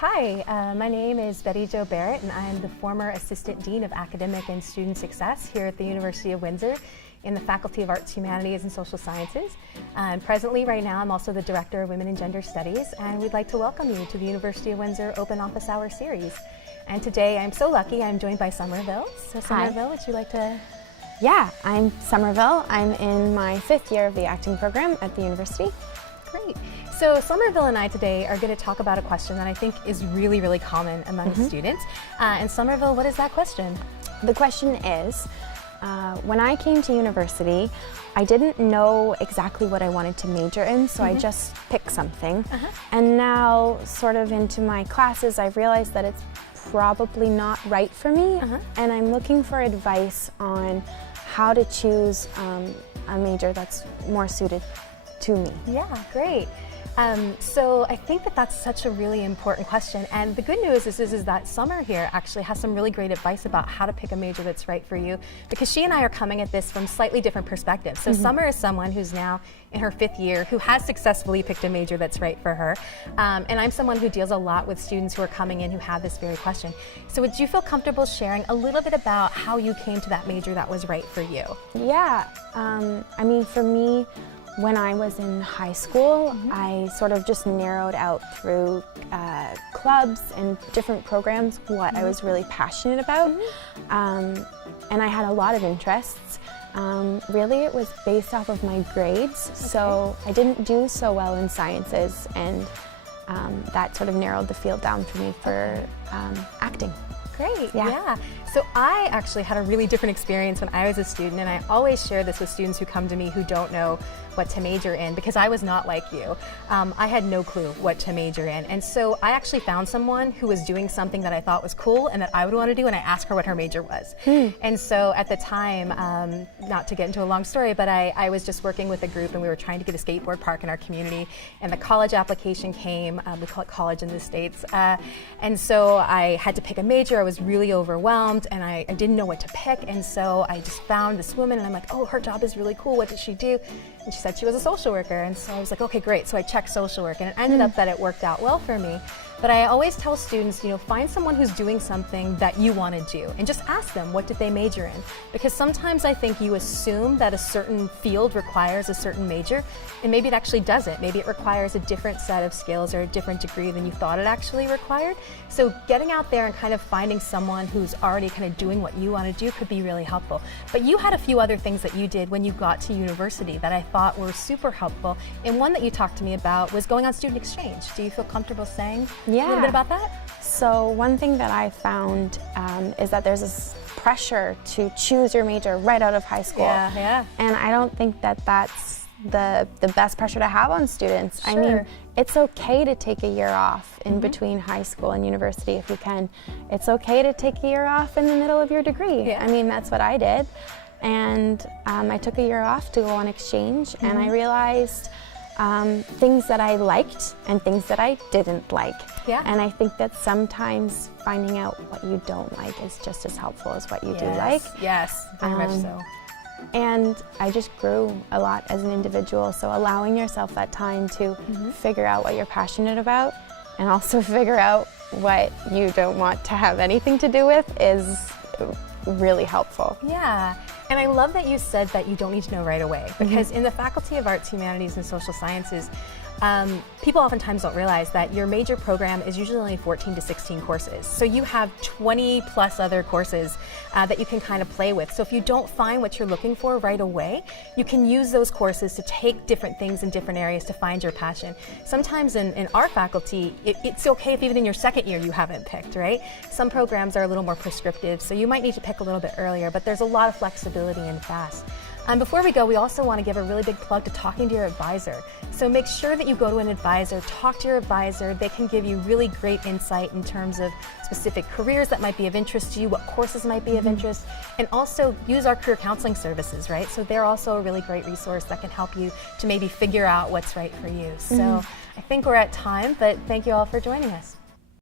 Hi, my name is Betty Jo Barrett, and I'm the former Assistant Dean of Academic and Student Success here at the University of Windsor in the Faculty of Arts, Humanities, and Social Sciences. Presently, right now, I'm also the Director of Women and Gender Studies, and we'd like to welcome you to the University of Windsor Open Office Hour Series. And today, I'm so lucky, I'm joined by Somerville. So Somerville, would you like to? Yeah, I'm Somerville. I'm in my 5th year of the acting program at the university. Great. So Somerville and I today are going to talk about a question that I think is really, really common among students. And Somerville, what is that question? The question is, when I came to university, I didn't know exactly what I wanted to major in, so I just picked something. And now, sort of into my classes, I've realized that it's probably not right for me, and I'm looking for advice on how to choose a major that's more suited to me. Yeah, great. So I think that that's such a really important question, and the good news is that Summer here actually has some really great advice about how to pick a major that's right for you, because she and I are coming at this from slightly different perspectives. So Summer is someone who's now in her 5th year who has successfully picked a major that's right for her, and I'm someone who deals a lot with students who are coming in who have this very question. So would you feel comfortable sharing a little bit about how you came to that major that was right for you? Yeah, I mean, for me, when I was in high school, I sort of just narrowed out through clubs and different programs what I was really passionate about, and I had a lot of interests. Really, it was based off of my grades, so I didn't do so well in sciences, and that sort of narrowed the field down for me for acting. Great, yeah. So I actually had a really different experience when I was a student, and I always share this with students who come to me who don't know what to major in, because I was not like you. I had no clue what to major in, and so I actually found someone who was doing something that I thought was cool and that I would want to do, and I asked her what her major was. And so at the time, not to get into a long story, but I was just working with a group, and we were trying to get a skateboard park in our community, and the college application came. We call it college in the States, and so I had to pick a major. I was really overwhelmed, and I didn't know what to pick, and so I just found this woman, and I'm like, oh, her job is really cool, what does she do? And she said she was a social worker, and so I was like, okay, great. So I checked social work, and it ended up that it worked out well for me. But I always tell students, find someone who's doing something that you want to do, and just ask them, what did they major in? Because sometimes I think you assume that a certain field requires a certain major, and maybe it actually doesn't. Maybe it requires a different set of skills or a different degree than you thought it actually required. So getting out there and kind of finding someone who's already kind of doing what you want to do could be really helpful. But you had a few other things that you did when you got to university that I thought were super helpful, and one that you talked to me about was going on student exchange. Do you feel comfortable saying a little bit about that? So one thing that I found is that there's this pressure to choose your major right out of high school. And I don't think that that's the best pressure to have on students. I mean, it's okay to take a year off in between high school and university if you can. It's okay to take a year off in the middle of your degree. I mean, that's what I did. And I took a year off to go on exchange, and I realized things that I liked and things that I didn't like. And I think that sometimes finding out what you don't like is just as helpful as what you do like. Yes, very much so. And I just grew a lot as an individual, so allowing yourself that time to figure out what you're passionate about and also figure out what you don't want to have anything to do with is really helpful. Yeah, and I love that you said that you don't need to know right away, because in the Faculty of Arts, Humanities, and Social Sciences, people oftentimes don't realize that your major program is usually only 14 to 16 courses. So you have 20 plus other courses that you can kind of play with. So if you don't find what you're looking for right away, you can use those courses to take different things in different areas to find your passion. Sometimes in our faculty, it's okay if even in your 2nd year you haven't picked, right? Some programs are a little more prescriptive, so you might need to pick a little bit earlier, but there's a lot of flexibility in FAST. Before we go, we also want to give a really big plug to talking to your advisor. So make sure that you go to an advisor, talk to your advisor. They can give you really great insight in terms of specific careers that might be of interest to you, what courses might be of interest, and also use our career counseling services, right? So they're also a really great resource that can help you to maybe figure out what's right for you. So I think we're at time, but thank you all for joining us.